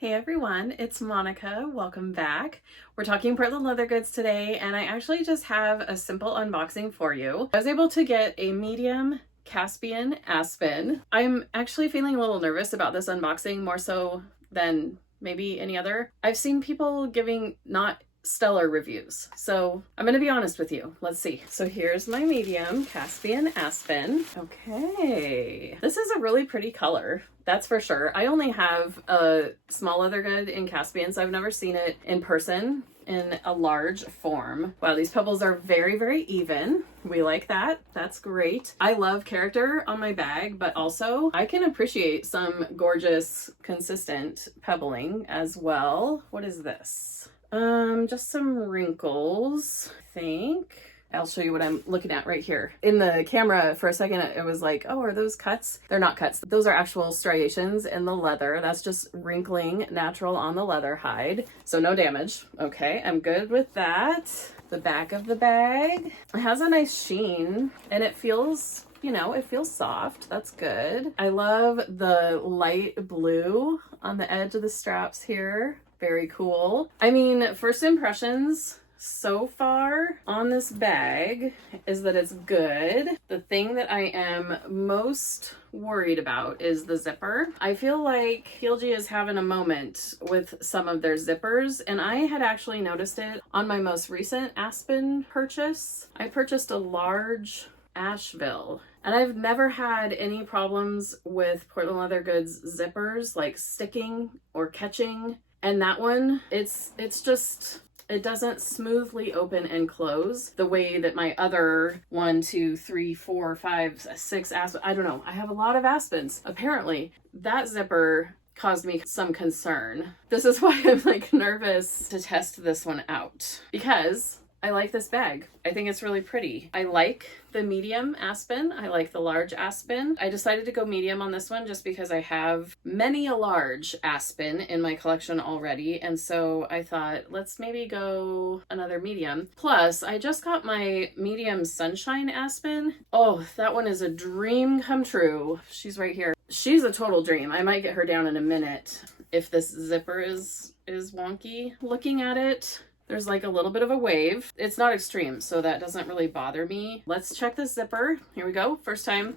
Hey everyone, it's Monica. Welcome back. We're talking Portland leather goods today, and I actually just have a simple unboxing for you. I was able to get a medium Caspian Aspen. I'm actually feeling a little nervous about this unboxing, more so than maybe any other. I've seen people giving not stellar reviews, so I'm gonna be honest with you. Let's see. So here's my medium Caspian Aspen. Okay, this is a really pretty color, that's for sure. I only have a small leather good in Caspian, so I've never seen it in person in a large form. Wow, these pebbles are very, very even. We like that. That's great. I love character on my bag, but also I can appreciate some gorgeous, consistent pebbling as well. What is this? Just some wrinkles, I think. I'll show you what I'm looking at right here. In the camera for a second, it was like, oh, are those cuts? They're not cuts. Those are actual striations in the leather. That's just wrinkling natural on the leather hide. So no damage. Okay, I'm good with that. The back of the bag, it has a nice sheen and it feels, you know, it feels soft. That's good. I love the light blue on the edge of the straps here. Very cool. I mean, first impressions so far on this bag is that it's good. The thing that I am most worried about is the zipper. I feel like PLG is having a moment with some of their zippers, and I had actually noticed it on my most recent Aspen purchase. I purchased a large Asheville, and I've never had any problems with Portland leather goods zippers like sticking or catching. And that one, it's just, it doesn't smoothly open and close the way that my other 1, 2, 3, 4, 5, 6 Aspen, I don't know. I have a lot of Aspens. Apparently that zipper caused me some concern. This is why I'm like nervous to test this one out, because I like this bag. I think it's really pretty. I like the medium Aspen. I like the large Aspen. I decided to go medium on this one just because I have many a large Aspen in my collection already. And so I thought, let's maybe go another medium. Plus, I just got my medium Sunshine Aspen. Oh, that one is a dream come true. She's right here. She's a total dream. I might get her down in a minute if this zipper is wonky. Looking at it, there's like a little bit of a wave. It's not extreme, so that doesn't really bother me. Let's check the zipper. Here we go. First time.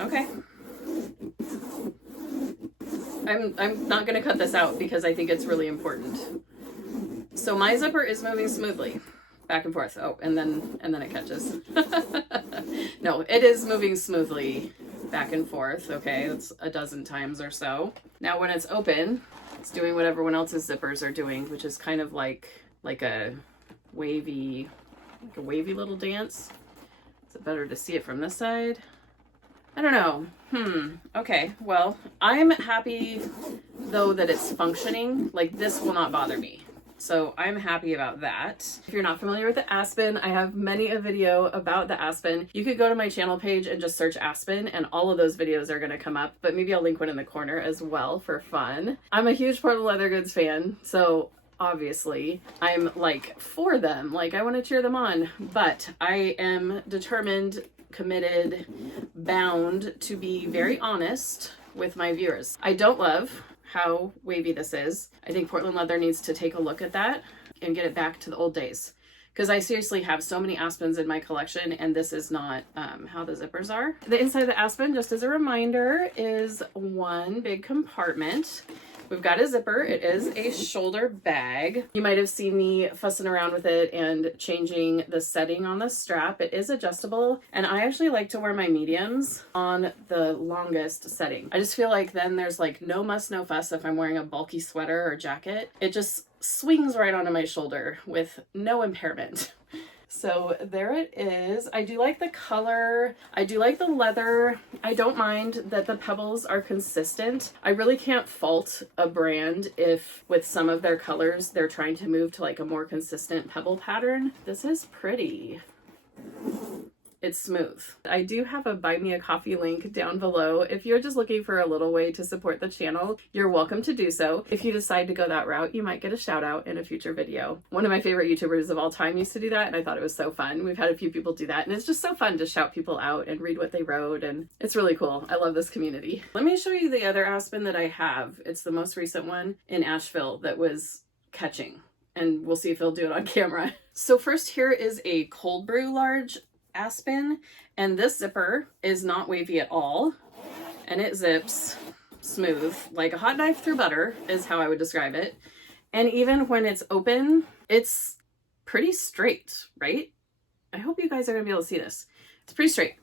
Okay. I'm not gonna cut this out because I think it's really important. So my zipper is moving smoothly back and forth. Oh, and then it catches. No, it is moving smoothly back and forth. Okay, that's a dozen times or so. Now when it's open, it's doing what everyone else's zippers are doing, which is kind of like a wavy little dance. Is it better to see it from this side? I don't know. Okay, well, I'm happy though that it's functioning. Like, this will not bother me. So I'm happy about that. If you're not familiar with the Aspen, I have many a video about the Aspen. You could go to my channel page and just search Aspen and all of those videos are gonna come up, but maybe I'll link one in the corner as well for fun. I'm a huge Portland leather goods fan, so obviously I'm like for them. Like, I wanna cheer them on, but I am determined, committed, bound to be very honest with my viewers. I don't love how wavy this is. I think Portland leather needs to take a look at that and get it back to the old days, because I seriously have so many Aspens in my collection and this is not how the zippers are. The inside of the Aspen, just as a reminder, is one big compartment. We've got a zipper. It is a shoulder bag. You might have seen me fussing around with it and changing the setting on the strap. It is adjustable, and I actually like to wear my mediums on the longest setting. I just feel like then there's like no muss, no fuss if I'm wearing a bulky sweater or jacket. It just swings right onto my shoulder with no impairment. So there it is. I do like the color. I do like the leather. I don't mind that the pebbles are consistent. I really can't fault a brand if with some of their colors they're trying to move to like a more consistent pebble pattern. This is pretty. it's smooth. I do have a buy me a coffee link down below. If you're just looking for a little way to support the channel, you're welcome to do so. If you decide to go that route, you might get a shout out in a future video. One of my favorite YouTubers of all time used to do that, and I thought it was so fun. We've had a few people do that, and it's just so fun to shout people out and read what they wrote, and it's really cool. I love this community. Let me show you the other Aspen that I have. It's the most recent one in Asheville that was catching, and we'll see if he'll do it on camera. So first, here is a cold brew large Aspen, and this zipper is not wavy at all, and it zips smooth like a hot knife through butter is how I would describe it. And even when it's open, it's pretty straight, right? I hope you guys are gonna be able to see this. It's pretty straight.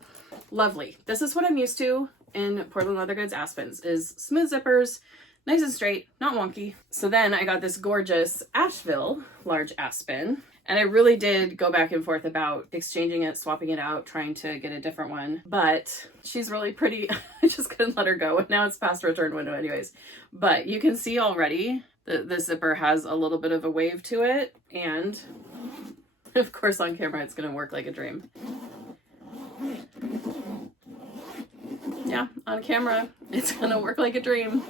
Lovely. This is what I'm used to in Portland Leather Goods Aspens, is smooth zippers, nice and straight, not wonky. So then I got this gorgeous Asheville large Aspen, and I really did go back and forth about exchanging it, swapping it out, trying to get a different one. But she's really pretty. I just couldn't let her go. And now it's past return window anyways. But you can see already that the zipper has a little bit of a wave to it. And of course on camera, it's going to work like a dream. Yeah, on camera, it's going to work like a dream.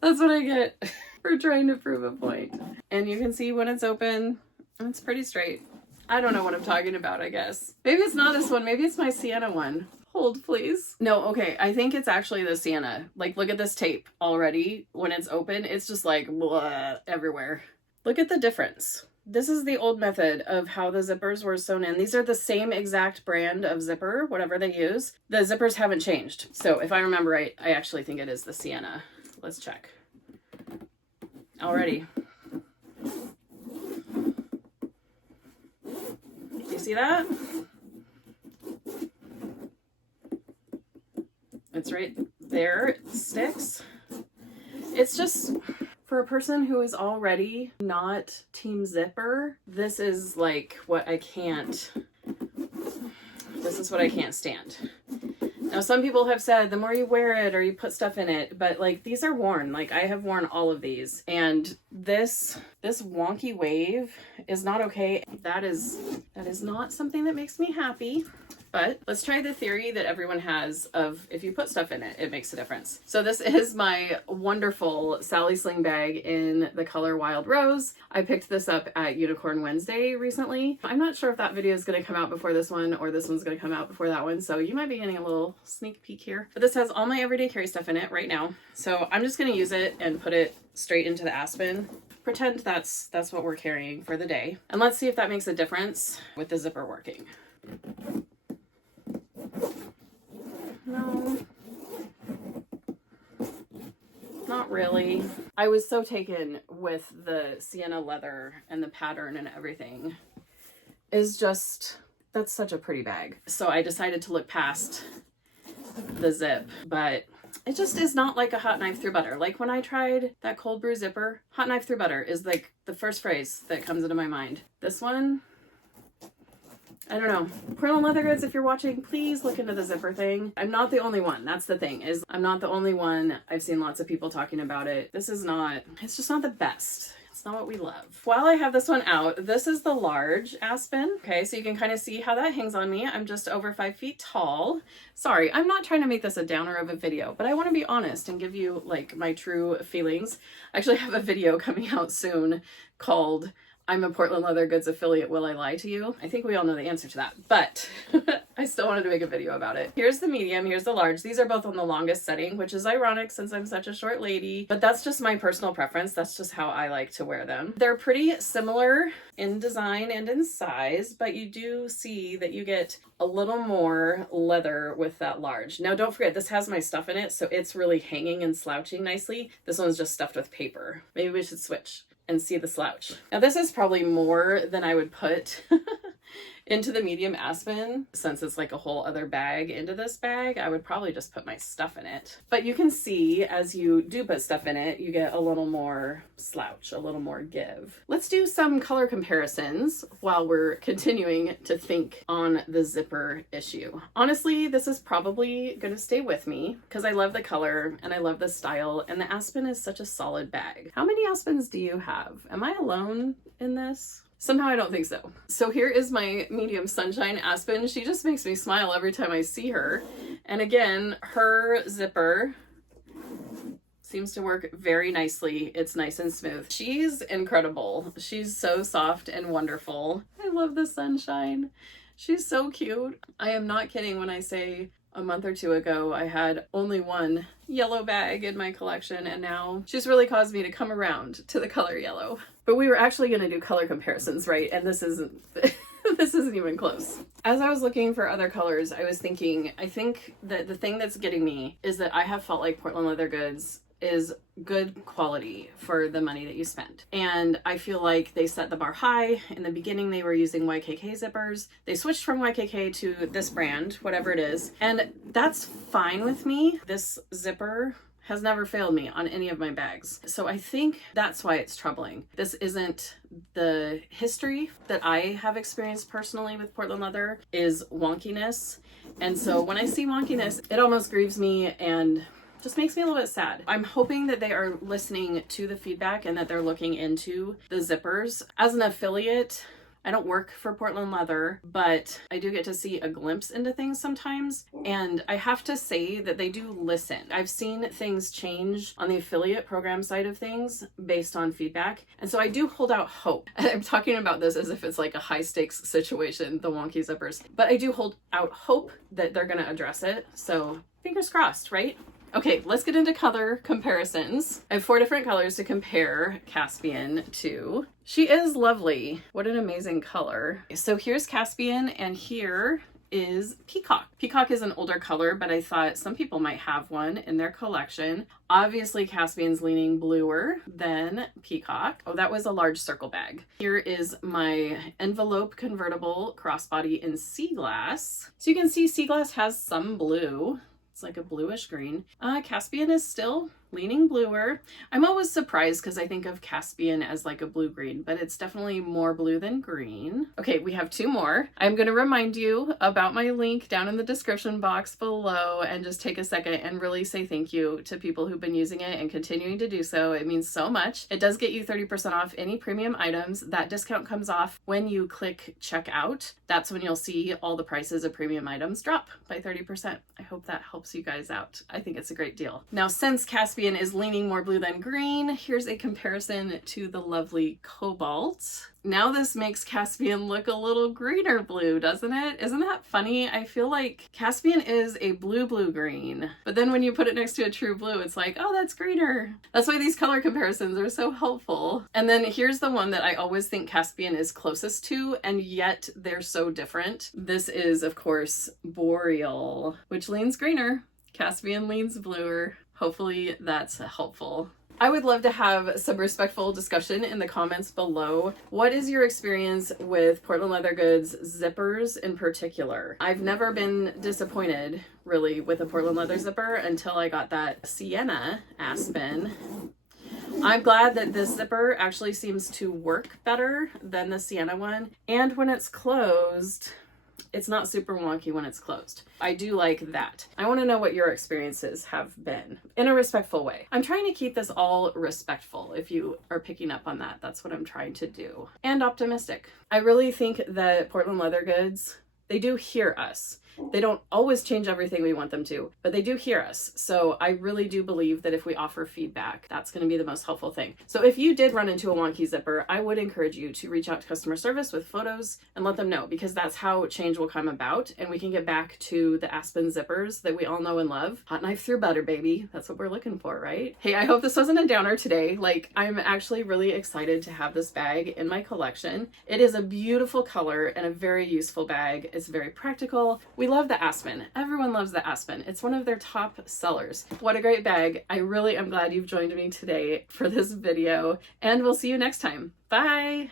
That's what I get for trying to prove a point. And you can see when it's open, it's pretty straight. I don't know what I'm talking about, I guess. Maybe it's not this one. Maybe it's my Sienna one. Hold, please. No, okay. I think it's actually the Sienna. Like, look at this tape already. When it's open, it's just like blah, everywhere. Look at the difference. This is the old method of how the zippers were sewn in. These are the same exact brand of zipper, whatever they use. The zippers haven't changed. So if I remember right, I actually think it is the Sienna. Let's check. Alrighty. You see that? It's right there. It sticks. It's just, for a person who is already not team zipper, this is like what I can't, this is what I can't stand. Now, some people have said the more you wear it or you put stuff in it, but like these are worn. Like I have worn all of these, and this wonky wave is not okay. That is not something that makes me happy. But let's try the theory that everyone has of if you put stuff in it, it makes a difference. So this is my wonderful Sally Sling bag in the color Wild Rose. I picked this up at Unicorn Wednesday recently. I'm not sure if that video is going to come out before this one or this one's going to come out before that one. So you might be getting a little sneak peek here. But this has all my everyday carry stuff in it right now. So I'm just going to use it and put it straight into the Aspen. Pretend that's what we're carrying for the day. And let's see if that makes a difference with the zipper working. No, not really. I was so taken with the Sienna leather and the pattern and everything. Is just, that's such a pretty bag. So I decided to look past the zip, but it just is not like a hot knife through butter. Like when I tried that cold brew zipper, hot knife through butter is like the first phrase that comes into my mind. This one, I don't know. Portland Leather Goods, if you're watching, please look into the zipper thing. I'm not the only one. That's the thing, is I'm not the only one. I've seen lots of people talking about it. This is not, it's just not the best. It's not what we love. While I have this one out, this is the large Aspen. Okay, so you can kind of see how that hangs on me. I'm just over 5 feet tall. Sorry, I'm not trying to make this a downer of a video, but I want to be honest and give you like my true feelings. I actually have a video coming out soon called I'm a Portland Leather Goods affiliate, will I lie to you? I think we all know the answer to that, but I still wanted to make a video about it. Here's the medium, here's the large. These are both on the longest setting, which is ironic since I'm such a short lady, but that's just my personal preference. That's just how I like to wear them. They're pretty similar in design and in size, but you do see that you get a little more leather with that large. Now, don't forget, this has my stuff in it, so it's really hanging and slouching nicely. This one's just stuffed with paper. Maybe we should switch and see the slouch. Now this is probably more than I would put into the medium Aspen. Since it's like a whole other bag into this bag, I would probably just put my stuff in it. But you can see as you do put stuff in it, you get a little more slouch, a little more give. Let's do some color comparisons while we're continuing to think on the zipper issue. Honestly, this is probably gonna stay with me because I love the color and I love the style, and the Aspen is such a solid bag. How many Aspens do you have? Am I alone in this? Somehow I don't think so. So here is my medium Sunshine Aspen. She just makes me smile every time I see her. And again, her zipper seems to work very nicely. It's nice and smooth. She's incredible. She's so soft and wonderful. I love the Sunshine. She's so cute. I am not kidding when I say a month or two ago I had only one yellow bag in my collection, and now she's really caused me to come around to the color yellow. But we were actually going to do color comparisons, right? And this isn't this isn't even close. As I was looking for other colors, I was thinking, I think that the thing that's getting me is that I have felt like Portland Leather Goods is good quality for the money that you spend. And I feel like they set the bar high. In the beginning, they were using YKK zippers. They switched from YKK to this brand, whatever it is. And that's fine with me. This zipper has never failed me on any of my bags. So I think that's why it's troubling. This isn't the history that I have experienced personally with Portland leather is wonkiness. And so when I see wonkiness, it almost grieves me and just makes me a little bit sad. I'm hoping that they are listening to the feedback and that they're looking into the zippers. As an affiliate, I don't work for Portland Leather, but I do get to see a glimpse into things sometimes. And I have to say that they do listen. I've seen things change on the affiliate program side of things based on feedback. And so I do hold out hope. I'm talking about this as if it's like a high stakes situation, the wonky zippers, but I do hold out hope that they're going to address it. So fingers crossed, right? Okay, let's get into color comparisons. I have 4 different colors to compare Caspian to. She is lovely. What an amazing color. So here's Caspian and here is Peacock. Peacock is an older color, but I thought some people might have one in their collection. Obviously, Caspian's leaning bluer than Peacock. Oh, that was a large circle bag. Here is my envelope convertible crossbody in sea glass. So you can see sea glass has some blue. It's like a bluish green. Caspian is still leaning bluer. I'm always surprised because I think of Caspian as like a blue-green, but it's definitely more blue than green. Okay, we have 2 more. I'm going to remind you about my link down in the description box below and just take a second and really say thank you to people who've been using it and continuing to do so. It means so much. It does get you 30% off any premium items. That discount comes off when you click checkout. That's when you'll see all the prices of premium items drop by 30%. I hope that helps you guys out. I think it's a great deal. Now, since Caspian is leaning more blue than green, here's a comparison to the lovely Cobalt. Now this makes Caspian look a little greener blue, doesn't it? Isn't that funny? I feel like Caspian is a blue-green, but then when you put it next to a true blue, it's like, oh, that's greener. That's why these color comparisons are so helpful. And then here's the one that I always think Caspian is closest to, and yet they're so different. This is, of course, Boreal, which leans greener. Caspian leans bluer. Hopefully that's helpful. I would love to have some respectful discussion in the comments below. What is your experience with Portland Leather Goods zippers in particular? I've never been disappointed really with a Portland Leather zipper until I got that Sienna Aspen. I'm glad that this zipper actually seems to work better than the Sienna one. And when it's closed, it's not super wonky when it's closed. I do like that. I want to know what your experiences have been in a respectful way. I'm trying to keep this all respectful. If you are picking up on that, that's what I'm trying to do. And optimistic. I really think that Portland Leather Goods, they do hear us. They don't always change everything we want them to, but they do hear us. So I really do believe that if we offer feedback, that's going to be the most helpful thing. So if you did run into a wonky zipper, I would encourage you to reach out to customer service with photos and let them know, because that's how change will come about and we can get back to the Aspen zippers that we all know and love. Hot knife through butter, baby. That's what we're looking for, right? Hey, I hope this wasn't a downer today. Like, I'm actually really excited to have this bag in my collection. It is a beautiful color and a very useful bag. It's very practical. We love the Aspen. Everyone loves the Aspen. It's one of their top sellers. What a great bag. I really am glad you've joined me today for this video, and we'll see you next time. Bye.